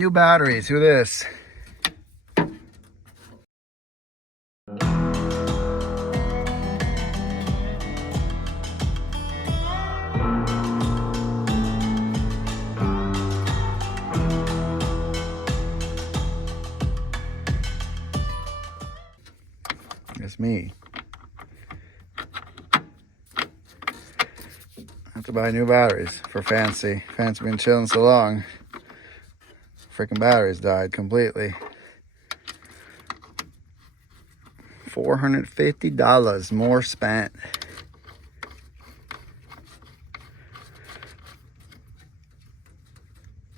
New batteries, who this? It's me. I have to buy new batteries for Fancy. Fancy been chilling so long. Freaking batteries died completely. $450 more spent.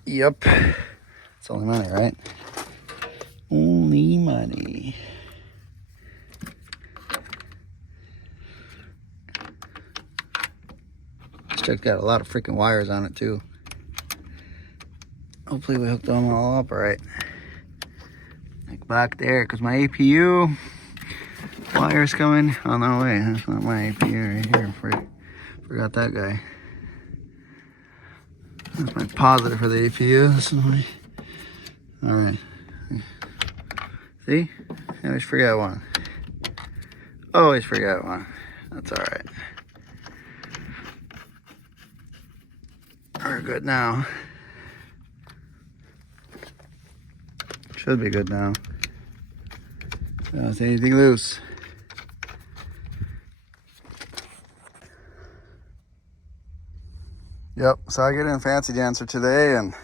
Yep. It's only money, right? Only money. This truck's got a lot of freaking wires on it too. Hopefully we hooked them all up all right. Like back there, because my APU wire's coming. Oh no way, that's not my APU right here. Forgot that guy. That's my positive for the APU. This is my... Alright. See? I always forget one. Always forget one. That's alright. We're good now. Should be good now. Don't see anything loose. Yep, so I get in Fancy Dancer today and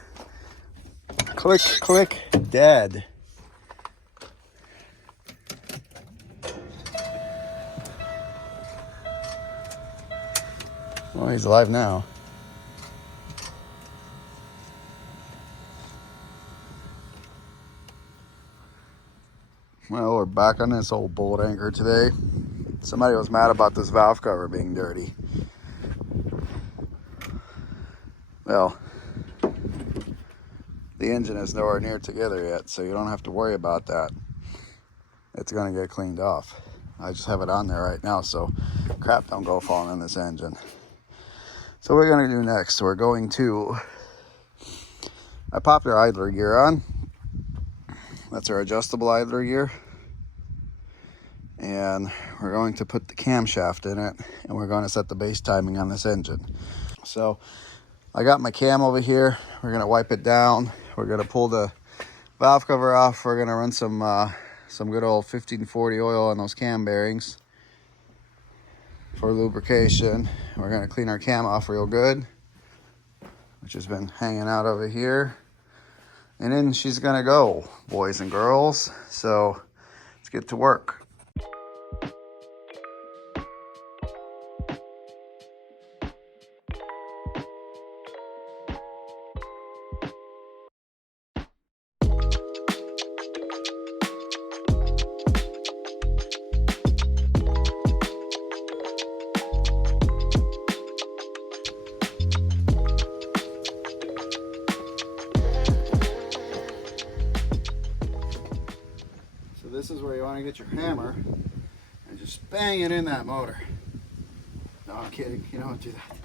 click, dead. Well, he's alive now. Well, we're back on this old bolt anchor today. Somebody was mad about this valve cover being dirty. Well, the engine is nowhere near together yet, so you don't have to worry about that. It's gonna get cleaned off. I just have it on there right now, so crap don't go falling in this engine. So what we're gonna do next, we're going to, I popped our idler gear on. That's our adjustable idler gear. And we're going to put the camshaft in it, and we're going to set the base timing on this engine. So I got my cam over here. We're going to wipe it down. We're going to pull the valve cover off. We're going to run some good old 1540 oil on those cam bearings for lubrication. We're going to clean our cam off real good, which has been hanging out over here. And then she's gonna go, boys and girls. So let's get to work. This is where you want to get your hammer and just bang it in that motor. No, I'm kidding. You don't do that.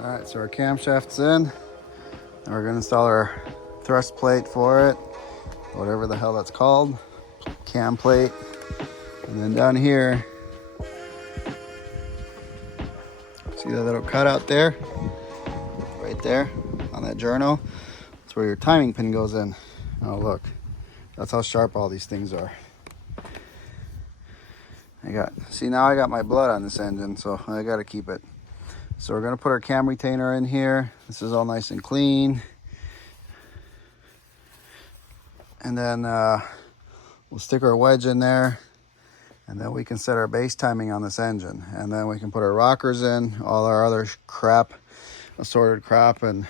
Alright, so our camshaft's in, and we're going to install our thrust plate for it, whatever the hell that's called, cam plate. And then down here, see that little cutout there? Right there on that journal? That's where your timing pin goes in. Oh look, that's how sharp all these things are. See, now I got my blood on this engine, so I got to keep it So we're going to put our cam retainer in here. This is all nice and clean. And then we'll stick our wedge in there. And then we can set our base timing on this engine. And then we can put our rockers in, all our other crap, assorted crap, and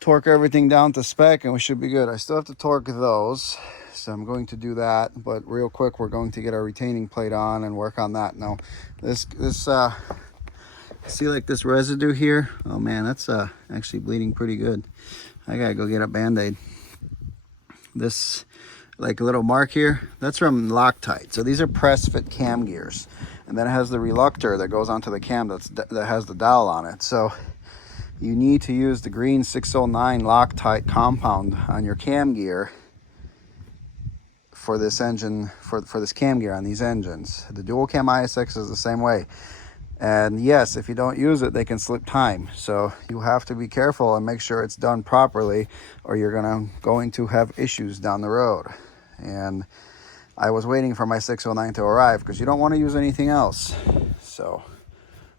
torque everything down to spec, and we should be good. I still have to torque those, so I'm going to do that. But real quick, we're going to get our retaining plate on and work on that. Now, this see, like this residue here? Oh man, that's actually bleeding pretty good. I gotta go get a Band-Aid. This, like a little mark here, that's from Loctite. So these are press fit cam gears, and then it has the reluctor that goes onto the cam that has the dowel on it. So you need to use the green 609 Loctite compound on your cam gear for this engine, for this cam gear on these engines. The dual cam ISX is the same way. And yes, if you don't use it, they can slip time. So you have to be careful and make sure it's done properly, or you're going to have issues down the road. And I was waiting for my 609 to arrive because you don't want to use anything else. So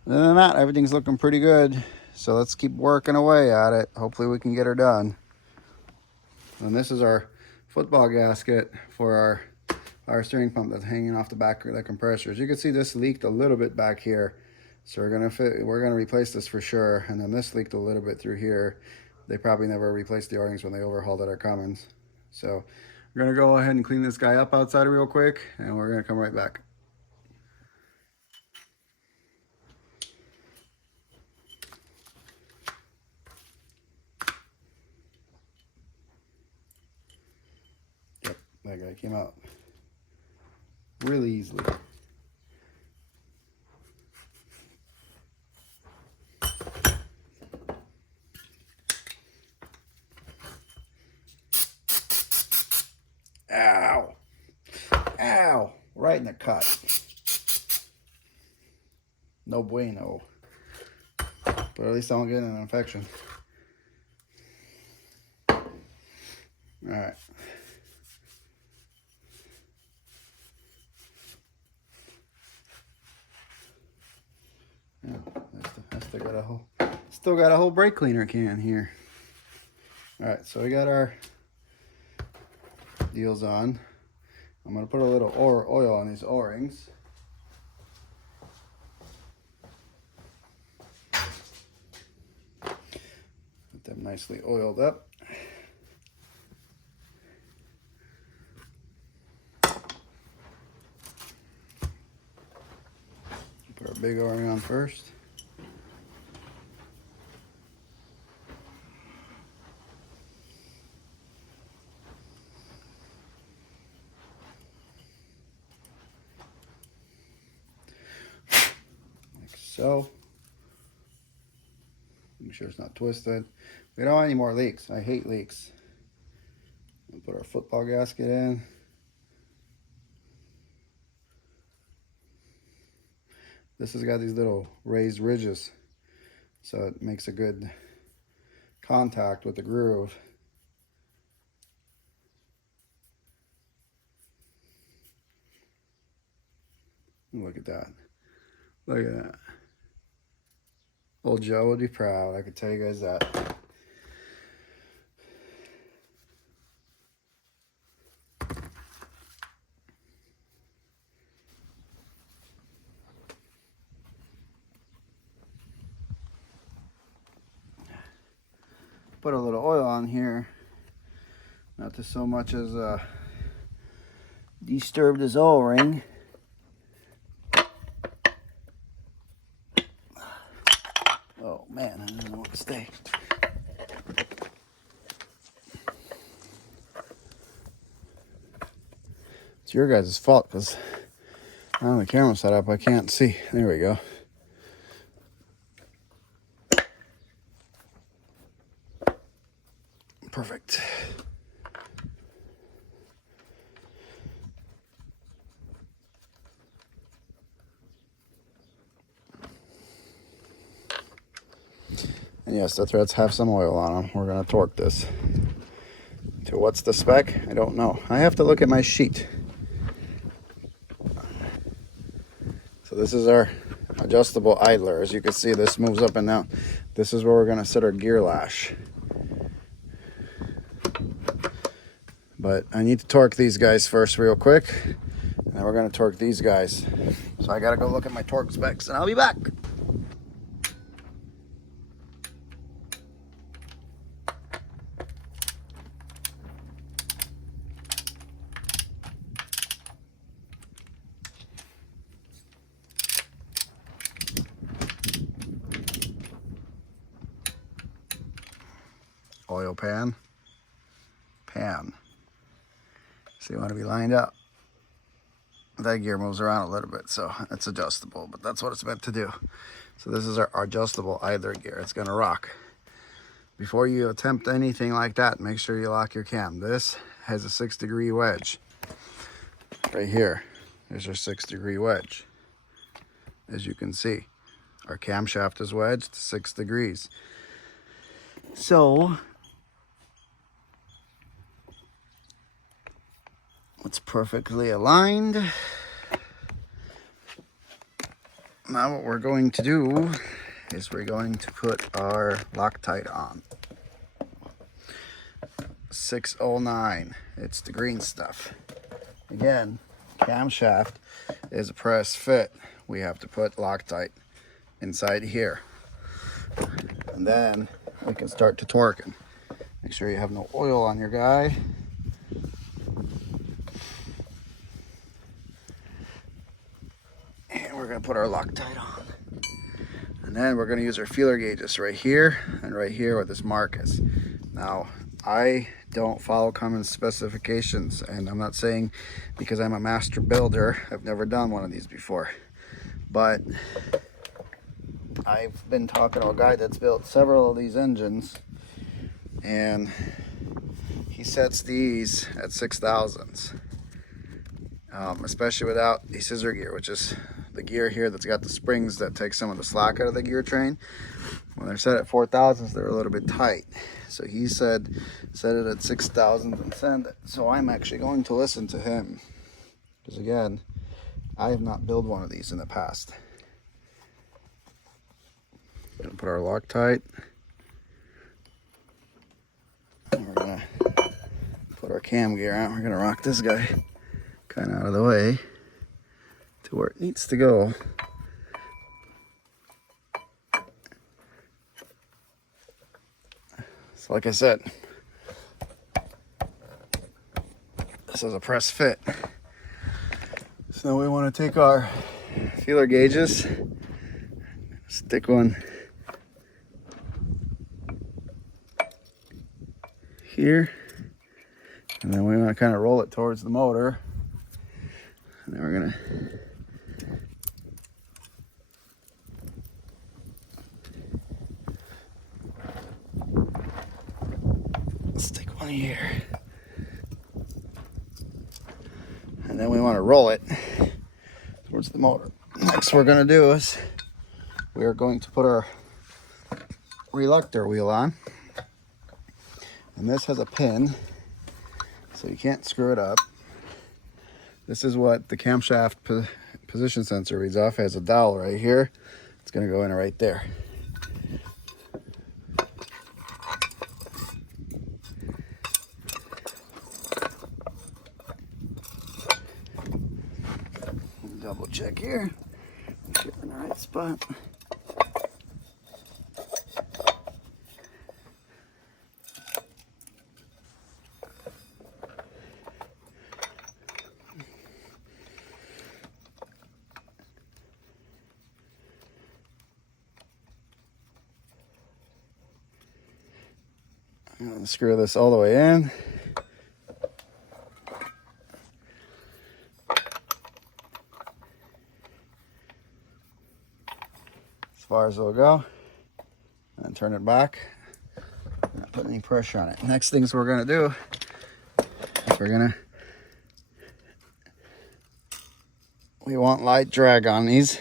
other than that, everything's looking pretty good. So let's keep working away at it. Hopefully we can get her done. And this is our football gasket for our steering pump that's hanging off the back of the compressor. As you can see, this leaked a little bit back here. So we're gonna replace this for sure. And then this leaked a little bit through here. They probably never replaced the O-rings when they overhauled at our Cummins. So we're gonna go ahead and clean this guy up outside real quick, and we're gonna come right back. Yep, that guy came out really easily. Ow. Ow. Right in the cut. No bueno. But at least I won't get an infection. Alright. Yeah, I still got a whole brake cleaner can here. Alright, so we got our deals on. I'm going to put a little oil on these O-rings. Get them nicely oiled up. Put our big O-ring on first. So, make sure it's not twisted. We don't want any more leaks. I hate leaks. We'll put our football gasket in. This has got these little raised ridges, so it makes a good contact with the groove. Look at that. Look at that. Old Joe would be proud, I could tell you guys that. Put a little oil on here. Not to so much as disturb this O-ring. Oh man, I don't know what to stay. It's your guys' fault because on the camera setup I can't see. There we go. Perfect. And yes, the threads have some oil on them. We're going to torque this. To what's the spec? I don't know. I have to look at my sheet. So this is our adjustable idler. As you can see, this moves up and down. This is where we're going to set our gear lash. But I need to torque these guys first real quick, and then we're going to torque these guys. So I got to go look at my torque specs, and I'll be back. Oil pan. So you want to be lined up. That gear moves around a little bit, so it's adjustable, but that's what it's meant to do. So this is our adjustable idler gear. It's going to rock. Before you attempt anything like that, make sure you lock your cam. This has a 6-degree wedge. Right here, there's our 6-degree wedge. As you can see, our camshaft is wedged 6 degrees. So it's perfectly aligned. Now what we're going to do is we're going to put our Loctite on. 609, it's the green stuff. Again, camshaft is a press fit. We have to put Loctite inside here. And then we can start to torquing. Make sure you have no oil on your guy. We're going to put our Loctite on. And then we're going to use our feeler gauges right here and right here where this mark is. Now, I don't follow Cummins specifications, and I'm not saying because I'm a master builder, I've never done one of these before. But I've been talking to a guy that's built several of these engines, and he sets these at 6,000s. Especially without the scissor gear, which is the gear here that's got the springs that take some of the slack out of the gear train. When they're set at 4,000s, they're a little bit tight. So he said, set it at 6,000 and send it. So I'm actually going to listen to him. Because again, I have not built one of these in the past. Gonna put our Loctite. And we're gonna put our cam gear on. We're gonna rock this guy kind of out of the way to where it needs to go. So like I said, this is a press fit. So we want to take our feeler gauges, stick one here, and then we want to kind of roll it towards the motor. And then we're gonna stick one here. And then we want to roll it towards the motor. Next we're gonna do is we are going to put our reluctor wheel on. And this has a pin, so you can't screw it up. This is what the camshaft position sensor reads off. It has a dowel right here. It's going to go in right there. Double check here. Make sure we're in the right spot. I'm going to screw this all the way in. As far as it'll go. And then turn it back. Not put any pressure on it. Next things we're going to do is we want light drag on these.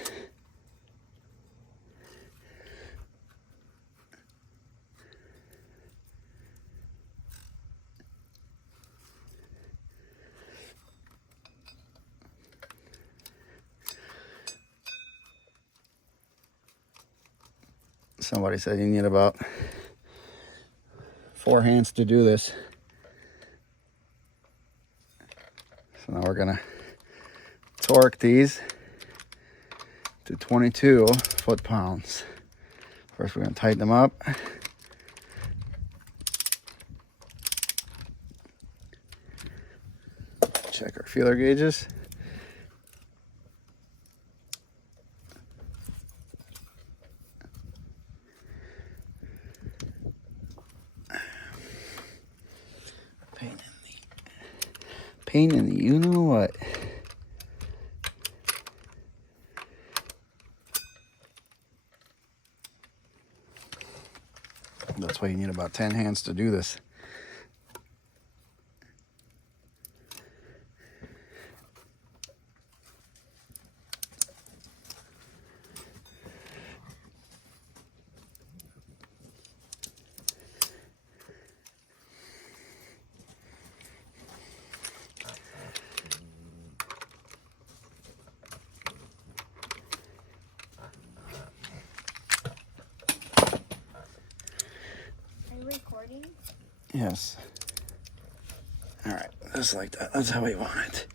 Somebody said you need about 4 hands to do this. So now we're gonna torque these to 22 foot-pounds. First we're gonna tighten them up. Check our feeler gauges. Pain in the you know what. That's why you need about 10 hands to do this. Recording? Yes. All right, just like that. That's how we want it.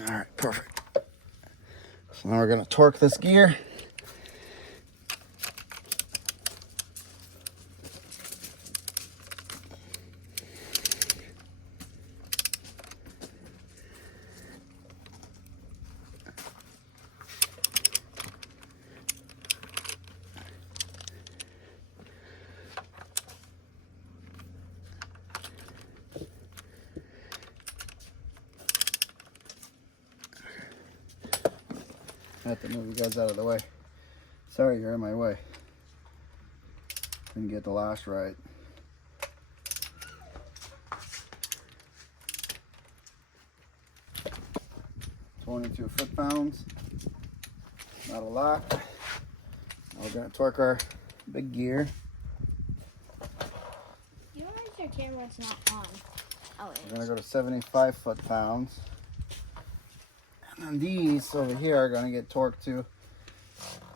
All right, perfect. So now we're going to torque this gear. I have to move you guys out of the way. Sorry, you're in my way. Didn't get the last right. "22 foot-pounds. Not a lot. Now we're gonna torque our big gear. You know if your camera's not on. Oh, it We're is. gonna go to 75 foot-pounds. And then these over here are gonna get torqued to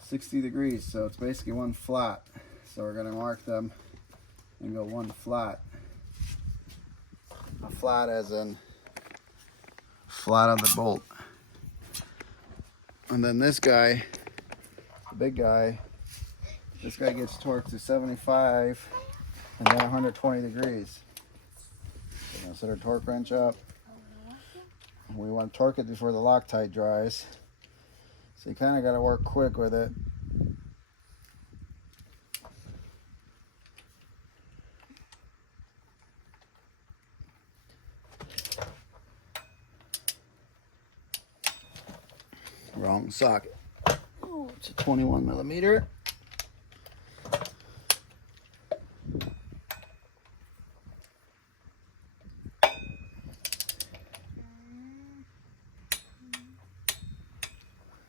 60 degrees. So it's basically one flat. So we're gonna mark them and go one flat. A flat as in flat on the bolt. And then this guy, the big guy, this guy gets torqued to 75 and then 120 degrees. So we're gonna set our torque wrench up. We want to torque it before the Loctite dries. So you kind of got to work quick with it. Wrong socket. Oh, it's a 21 millimeter.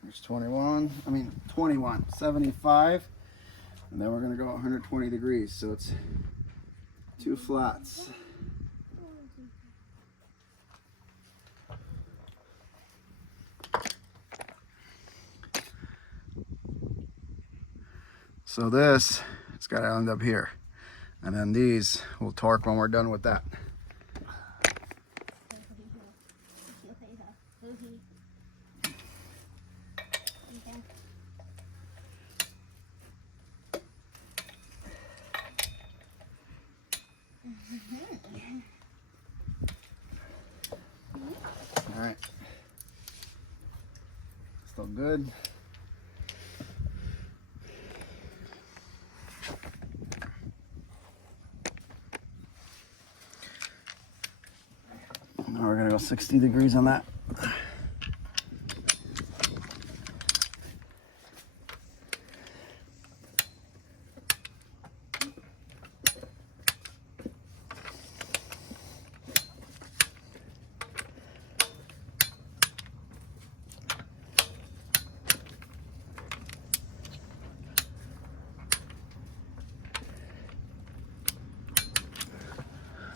There's 21, 75. And then we're going to go 120 degrees. So it's 2 flats. So this, it's got to end up here. And then these will torque when we're done with that. All right. Still good. Now we're gonna go 60 degrees on that.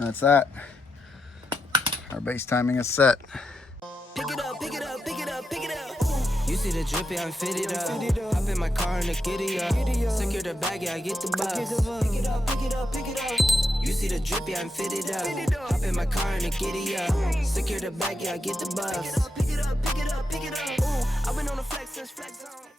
That's that. Our base timing is set. Pick it up, pick it up, pick it up, pick it up. You see the drippy, I'm fitted up. Hop in my car and the giddy up. Secure the bag, yeah, I get the bus. Pick it up, pick it up, pick it up. You see the drippy, I'm fitted up. Hop in my car and the giddy up. Secure the bag, yeah, I get the bus. Pick it up, pick it up, pick it up, pick it up. I've been on the flex since flex on.